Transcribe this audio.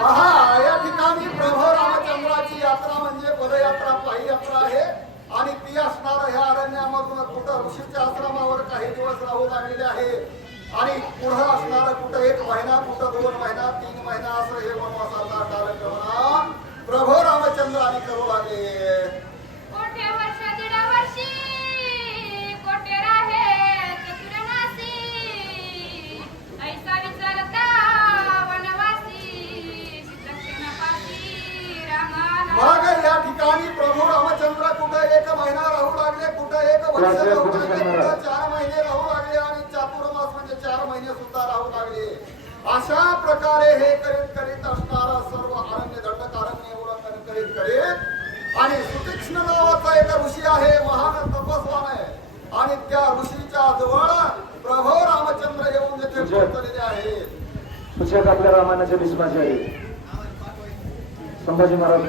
पहा या ठिकाणी प्रभू रामचंद्राची यात्रा म्हणजे पदयात्रा पायी यात्रा आहे. आणि ती असणार ह्या अरण्यामधून कुठं? ऋषीच्या आश्रमावर काही दिवस राहू लागलेले आहे. आणि पुढं असणार कुठं? एक महिना कुठं? दोन महिना तीन महिना चार महिने राहू लागले आणि चातुर्मास म्हणजे चार महिने सुद्धा राहू लागले. अशा प्रकारे हे करीत करीत असणारा सर्व अरण्य दंडक अरण्य उल्लंघन करीत करीत आणि सुतीक्ष्ण नावाचा एक ऋषी आहे महान तपस्वान आहे. आणि त्या ऋषीच्या जवळ प्रभू रामचंद्र येऊन येथे पोहोचलेले आहेत. पुस्तक आपल्या रामायणाचे भीष्माचार्य संभाजी महाराज